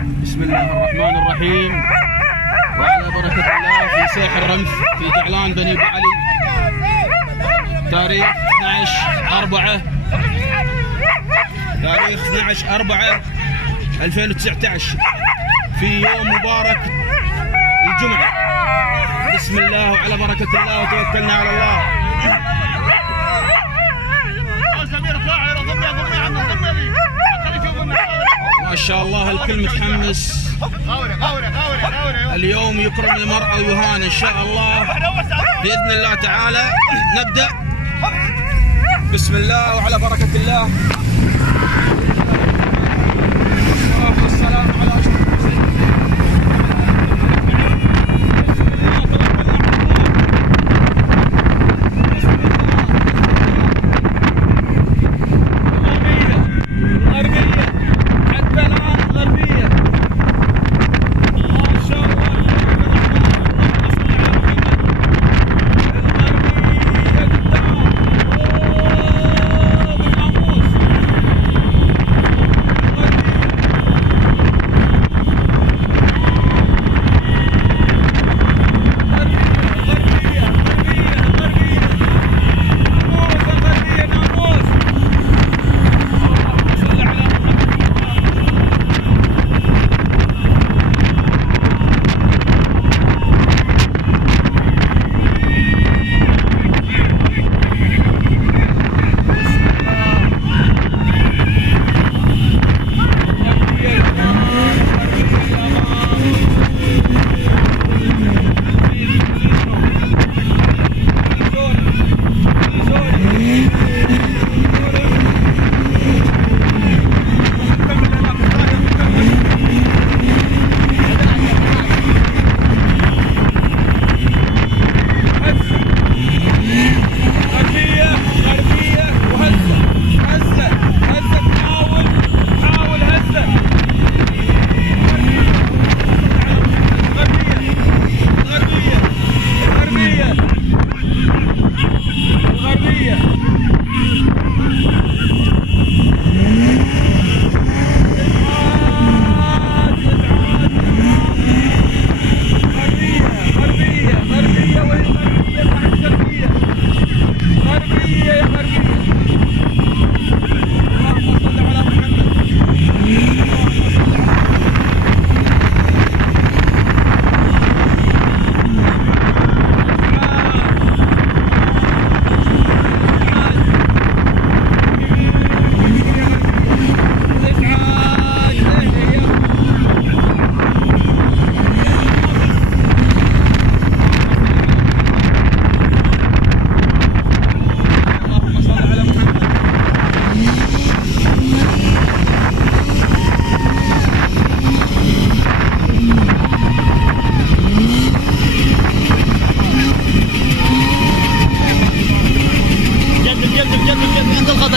بسم الله الرحمن الرحيم، وعلى بركة الله في ساح الرمث في جعلان بني ابو علي، تاريخ 12/4/2019 في يوم مبارك الجمعة. بسم الله وعلى بركة الله وتوكلنا على الله. ما شاء الله الكل متحمس. اليوم يكرم المرأة ويهان ان شاء الله بإذن الله تعالى. نبدأ بسم الله وعلى بركة الله. والسلام على أشرف المرسلين.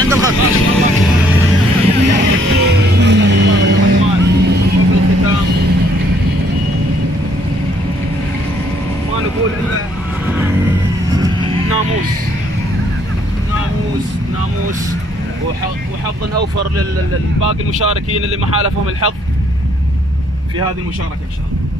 عند الخط. وفي الختام ما نقول الا ناموس ناموس ناموس، وحظ اوفر للباقي المشاركين اللي ما حالفهم الحظ في هذه المشاركه ان شاء الله.